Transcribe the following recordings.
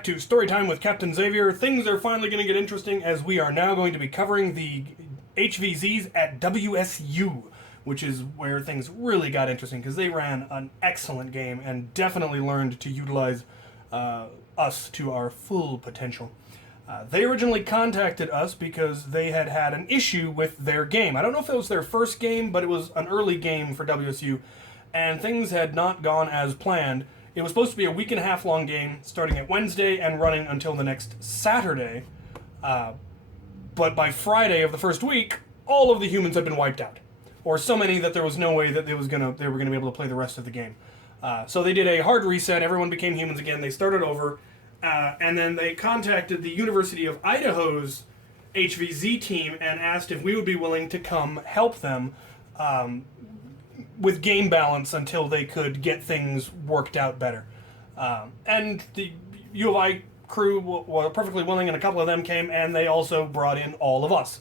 back to Storytime with Captain Xavier. Things are finally going to get interesting as we are now going to be covering the HVZs at WSU, which is where things really got interesting because they ran an excellent game and definitely learned to utilize us to our full potential. They originally contacted us because they had had an issue with their game. I don't know if it was their first game, but it was an early game for WSU, and things had not gone as planned. It was supposed to be a week and a half long game, starting at Wednesday and running until the next Saturday. But by Friday of the first week, all of the humans had been wiped out, or so many that there was no way that they were going to be able to play the rest of the game. So they did a hard reset. Everyone became humans again. They started over, and then they contacted the University of Idaho's HVZ team and asked if we would be willing to come help them with game balance until they could get things worked out better. And the U of I crew were perfectly willing, and a couple of them came, and they also brought in all of us,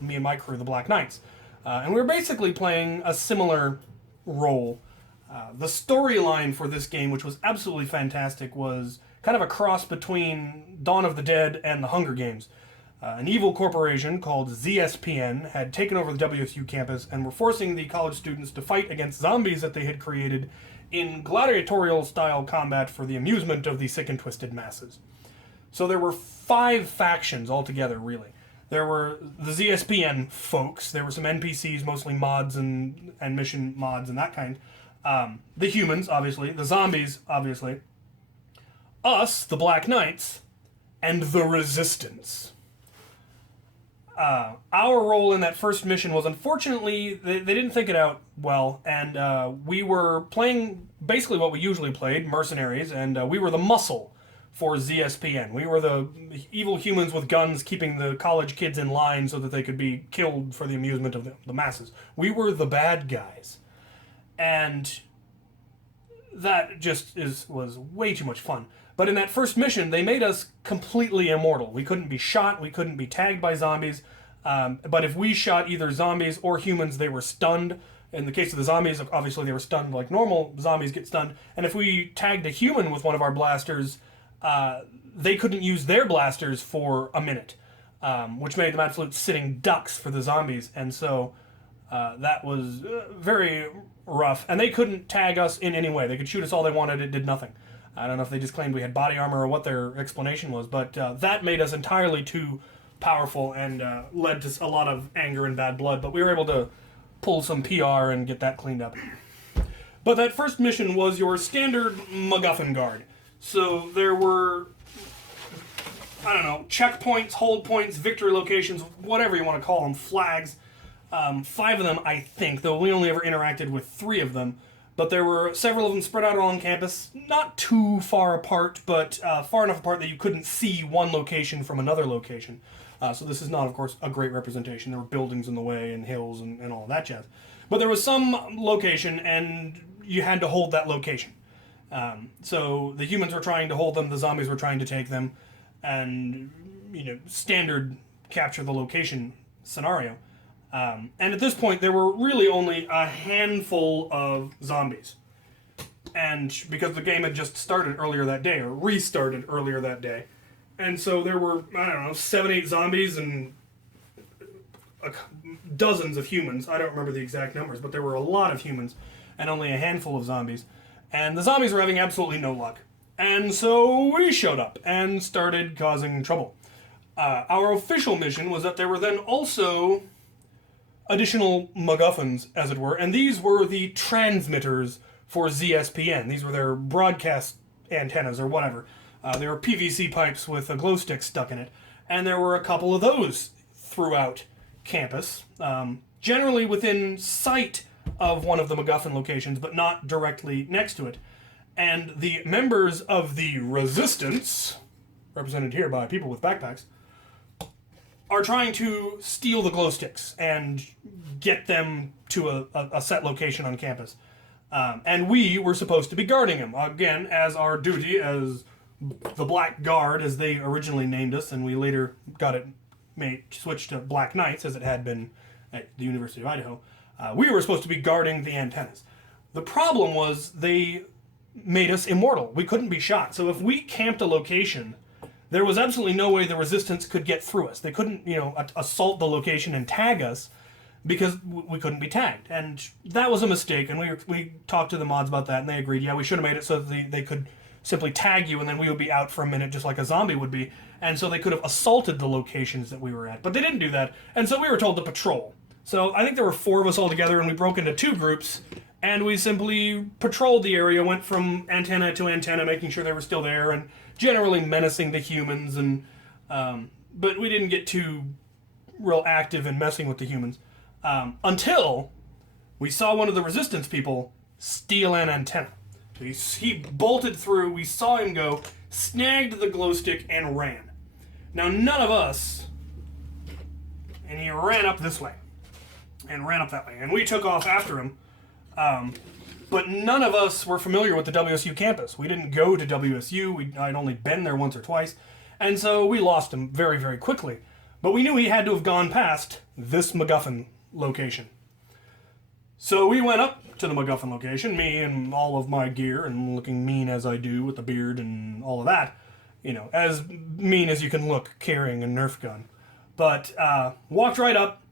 me and my crew, the Black Knights. And we were basically playing a similar role. The storyline for this game, which was absolutely fantastic, was kind of a cross between Dawn of the Dead and the Hunger Games. An evil corporation called ZSPN had taken over the WSU campus and were forcing the college students to fight against zombies that they had created in gladiatorial-style combat for the amusement of the sick and twisted masses. So there were 5 factions altogether, really. There were the ZSPN folks, there were some NPCs, mostly mods and mission mods and that kind. The humans, obviously, the zombies, obviously. Us, the Black Knights, and the Resistance. Our role in that first mission was, unfortunately, they didn't think it out well, and we were playing basically what we usually played, mercenaries, and we were the muscle for ZSPN. We were the evil humans with guns keeping the college kids in line so that they could be killed for the amusement of the masses. We were the bad guys. And that just was way too much fun. But in that first mission, they made us completely immortal. We couldn't be shot, we couldn't be tagged by zombies, but if we shot either zombies or humans, they were stunned. In the case of the zombies, obviously they were stunned like normal zombies get stunned. And if we tagged a human with one of our blasters, they couldn't use their blasters for a minute, which made them absolute sitting ducks for the zombies. And so that was very rough. And they couldn't tag us in any way. They could shoot us all they wanted, it did nothing. I don't know if they just claimed we had body armor or what their explanation was, but that made us entirely too powerful and led to a lot of anger and bad blood. But we were able to pull some PR and get that cleaned up. But that first mission was your standard MacGuffin Guard. So there were, checkpoints, hold points, victory locations, whatever you want to call them, flags. 5 of them, I think, though we only ever interacted with 3 of them. But there were several of them spread out along campus, not too far apart, but far enough apart that you couldn't see one location from another location. So this is not, of course, a great representation. There were buildings in the way and hills and all of that jazz. But there was some location, and you had to hold that location. So the humans were trying to hold them, the zombies were trying to take them, and, standard capture the location scenario. And at this point, there were really only a handful of zombies. And because the game had just started earlier that day, or restarted earlier that day. And so there were, 7, 8 zombies and dozens of humans. I don't remember the exact numbers, but there were a lot of humans and only a handful of zombies. And the zombies were having absolutely no luck. And so we showed up and started causing trouble. Our official mission was that there were then also additional MacGuffins, as it were, and these were the transmitters for ZSPN. These were their broadcast antennas or whatever. They were PVC pipes with a glow stick stuck in it, and there were a couple of those throughout campus, generally within sight of one of the MacGuffin locations, but not directly next to it. And the members of the Resistance, represented here by people with backpacks, are trying to steal the glow sticks and get them to a set location on campus. And we were supposed to be guarding them, again, as our duty as the Black Guard, as they originally named us, and we later got it switched to Black Knights, as it had been at the University of Idaho. We were supposed to be guarding the antennas. The problem was they made us immortal. We couldn't be shot. So if we camped a location, there was absolutely no way the resistance could get through us. They couldn't, assault the location and tag us because we couldn't be tagged. And that was a mistake, and we talked to the mods about that, and they agreed, yeah, we should have made it so that they could simply tag you, and then we would be out for a minute just like a zombie would be. And so they could have assaulted the locations that we were at. But they didn't do that, and so we were told to patrol. So I think there were 4 of us all together, and we broke into 2 groups, and we simply patrolled the area, went from antenna to antenna, making sure they were still there, and generally menacing the humans. And but we didn't get too real active in messing with the humans until we saw one of the resistance people steal an antenna. He bolted through, we saw him go, snagged the glow stick, and ran. Now, none of us... And he ran up this way. And ran up that way. And we took off after him. But none of us were familiar with the WSU campus. We didn't go to WSU. I'd only been there once or twice. And so we lost him very, very quickly. But we knew he had to have gone past this MacGuffin location. So we went up to the MacGuffin location, me and all of my gear, and looking mean as I do with the beard and all of that. As mean as you can look carrying a Nerf gun. But walked right up,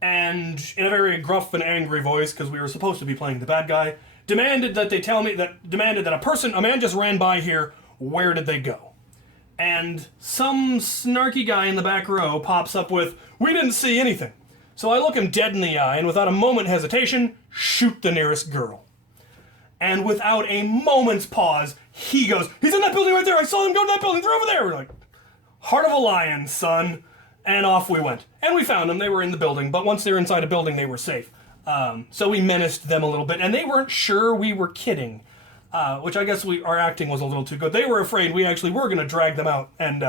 and in a very gruff and angry voice, because we were supposed to be playing the bad guy, demanded that a man just ran by here, where did they go? And some snarky guy in the back row pops up with, we didn't see anything. So I look him dead in the eye, and without a moment hesitation, shoot the nearest girl. And without a moment's pause, he goes, he's in that building right there, I saw him go to that building, they're over there. We're like, heart of a lion, son. And off we went. And we found them, they were in the building, but once they were inside a building, they were safe. So we menaced them a little bit, and they weren't sure we were kidding, which I guess our acting was a little too good. They were afraid we actually were going to drag them out and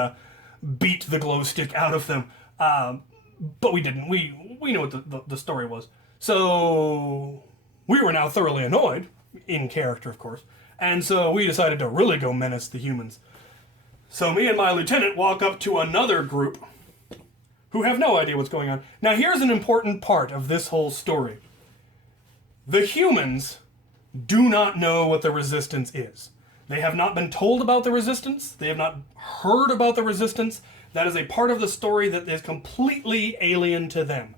beat the glow stick out of them. But we didn't. We knew what the story was. So we were now thoroughly annoyed, in character, of course. And so we decided to really go menace the humans. So me and my lieutenant walk up to another group who have no idea what's going on. Now here's an important part of this whole story. The humans do not know what the resistance is. They have not been told about the resistance. They have not heard about the resistance. That is a part of the story that is completely alien to them.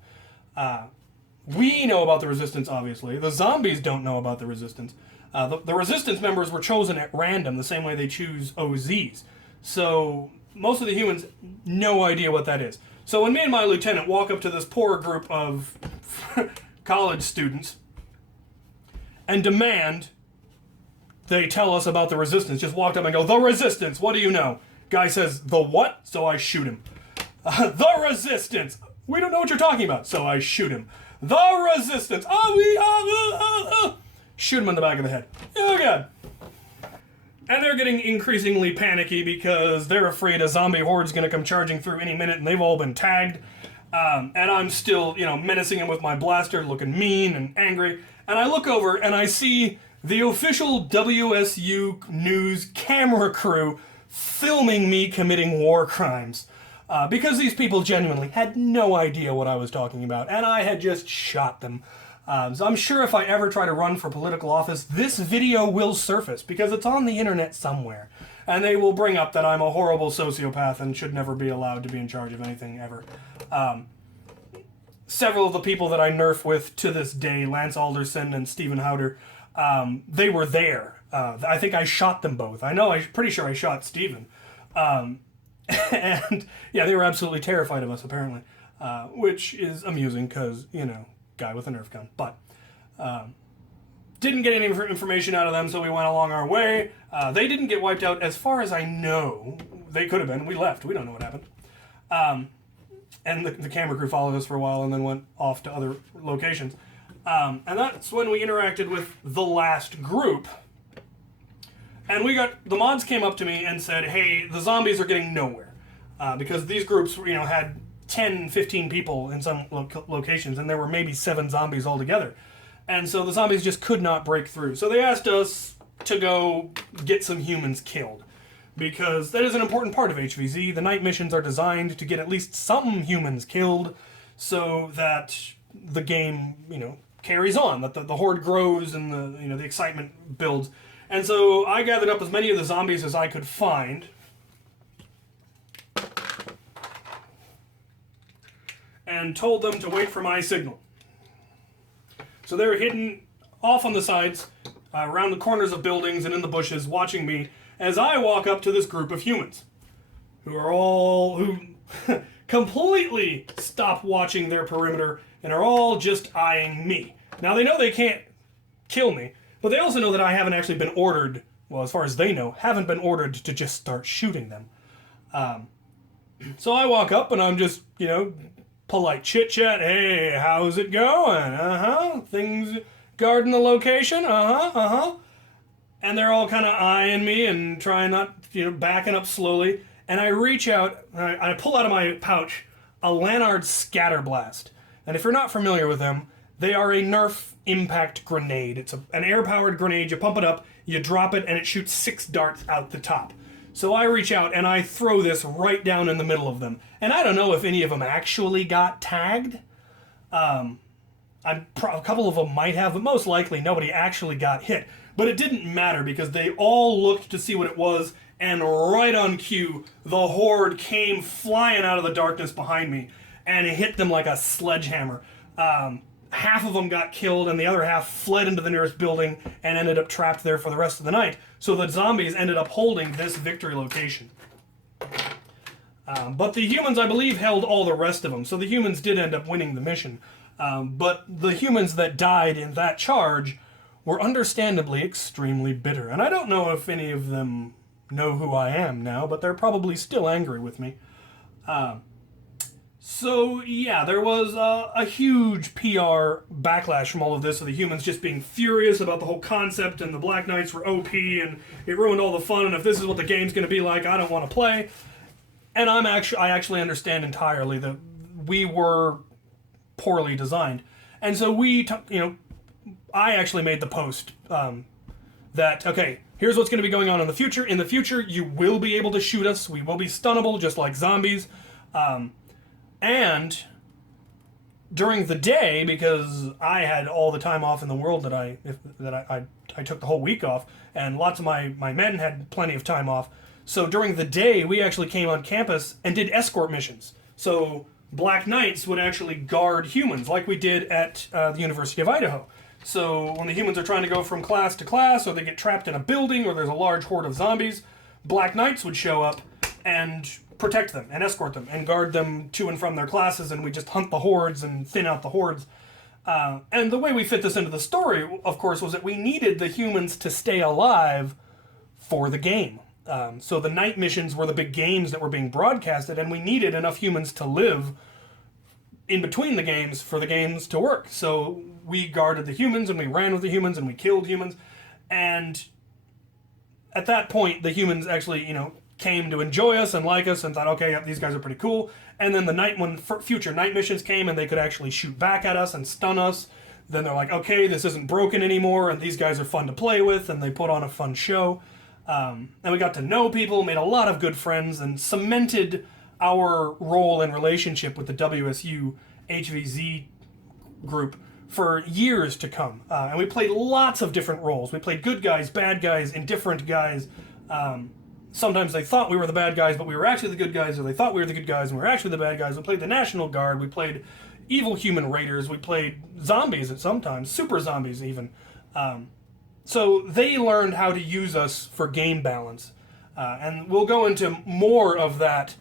We know about the resistance, obviously. The zombies don't know about the resistance. The resistance members were chosen at random, the same way they choose OZs. So most of the humans, no idea what that is. So when me and my lieutenant walk up to this poor group of college students and demand they tell us about the resistance, just walked up and go, the resistance, what do you know? Guy says, the what? So I shoot him. The resistance. We don't know what you're talking about. So I shoot him. The resistance. Shoot him in the back of the head. Oh, God. And they're getting increasingly panicky because they're afraid a zombie horde's going to come charging through any minute, and they've all been tagged. And I'm still, menacing him with my blaster, looking mean and angry. And I look over and I see the official WSU News camera crew filming me committing war crimes. Because these people genuinely had no idea what I was talking about, and I had just shot them. So I'm sure if I ever try to run for political office, this video will surface, because it's on the internet somewhere. And they will bring up that I'm a horrible sociopath and should never be allowed to be in charge of anything ever. Several of the people that I nerf with to this day, Lance Alderson and Stephen Howder, they were there. I think I shot them both. I'm pretty sure I shot Stephen. And yeah, they were absolutely terrified of us, apparently. Which is amusing because, guy with a Nerf gun. But didn't get any information out of them, so we went along our way. They didn't get wiped out as far as I know. They could have been. We left. We don't know what happened. And the camera crew followed us for a while and then went off to other locations. And that's when we interacted with the last group. And the mods came up to me and said, hey, the zombies are getting nowhere. Because these groups, had 10, 15 people in some locations, and there were maybe 7 zombies altogether. And so the zombies just could not break through. So they asked us to go get some humans killed. Because that is an important part of HVZ. The night missions are designed to get at least some humans killed so that the game, carries on, that the horde grows and the excitement builds. And so I gathered up as many of the zombies as I could find. And told them to wait for my signal. So they were hidden off on the sides, around the corners of buildings and in the bushes, watching me as I walk up to this group of humans. Who completely stop watching their perimeter and are all just eyeing me. Now they know they can't kill me, but they also know that I haven't actually been ordered, well, as far as they know, haven't been ordered to just start shooting them. So I walk up and I'm just, polite chit-chat. Hey, how's it going? Things guarding the location? And they're all kind of eyeing me and trying not, backing up slowly. And I reach out, and I pull out of my pouch a Lanard Scatter Blast. And if you're not familiar with them, they are a Nerf impact grenade. It's an air-powered grenade. You pump it up, you drop it, and it shoots 6 darts out the top. So I reach out, and I throw this right down in the middle of them. And I don't know if any of them actually got tagged. A couple of them might have, but most likely nobody actually got hit. But it didn't matter because they all looked to see what it was, and right on cue, the horde came flying out of the darkness behind me, and it hit them like a sledgehammer. Half of them got killed, and the other half fled into the nearest building and ended up trapped there for the rest of the night. So the zombies ended up holding this victory location. But the humans, I believe, held all the rest of them. So the humans did end up winning the mission. But the humans that died in that charge were understandably extremely bitter. And I don't know if any of them know who I am now, but they're probably still angry with me. So yeah, there was a huge PR backlash from all of this, of the humans just being furious about the whole concept, and the Black Knights were OP, and it ruined all the fun, and if this is what the game's going to be like, I don't want to play. And I actually understand entirely that we were poorly designed. And so I actually made the post that, okay, here's what's going to be going on in the future. In the future, you will be able to shoot us. We will be stunnable, just like zombies. And during the day, because I had all the time off in the world that I took the whole week off, and lots of my men had plenty of time off. So during the day, we actually came on campus and did escort missions. So Black Knights would actually guard humans, like we did at the University of Idaho. So when the humans are trying to go from class to class, or they get trapped in a building, or there's a large horde of zombies, Black Knights would show up and protect them and escort them and guard them to and from their classes, and we just hunt the hordes and thin out the hordes. And the way we fit this into the story, of course, was that we needed the humans to stay alive for the game. So the night missions were the big games that were being broadcasted, and we needed enough humans to live in between the games for the games to work. So we guarded the humans, and we ran with the humans, and we killed humans. And at that point, the humans actually, came to enjoy us and like us and thought, okay, yeah, these guys are pretty cool. And then when future night missions came and they could actually shoot back at us and stun us, then they're like, okay, this isn't broken anymore, and these guys are fun to play with, and they put on a fun show. And we got to know people, made a lot of good friends, and cemented our role and relationship with the WSU HVZ group for years to come. And we played lots of different roles. We played good guys, bad guys, indifferent guys. Sometimes they thought we were the bad guys, but we were actually the good guys, or they thought we were the good guys and we were actually the bad guys. We played the National Guard. We played evil human raiders. We played zombies at sometimes, super zombies even. So they learned how to use us for game balance. And we'll go into more of that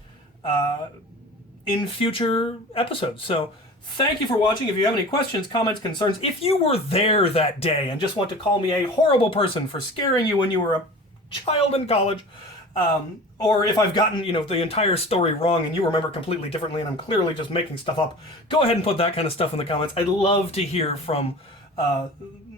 in future episodes. So thank you for watching. If you have any questions, comments, concerns, if you were there that day and just want to call me a horrible person for scaring you when you were a child in college, or if I've gotten, the entire story wrong and you remember completely differently and I'm clearly just making stuff up, go ahead and put that kind of stuff in the comments. I'd love to hear from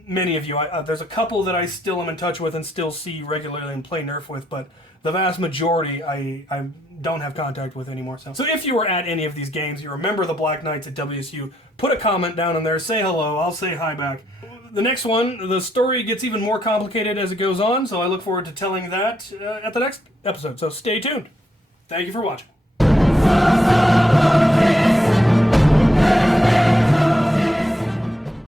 many of you. There's a couple that I still am in touch with and still see regularly and play Nerf with, but the vast majority I don't have contact with anymore. So if you were at any of these games, you remember the Black Knights at WSU, put a comment down in there, say hello, I'll say hi back. The next one, the story gets even more complicated as it goes on, so I look forward to telling that at the next episode. So stay tuned. Thank you for watching.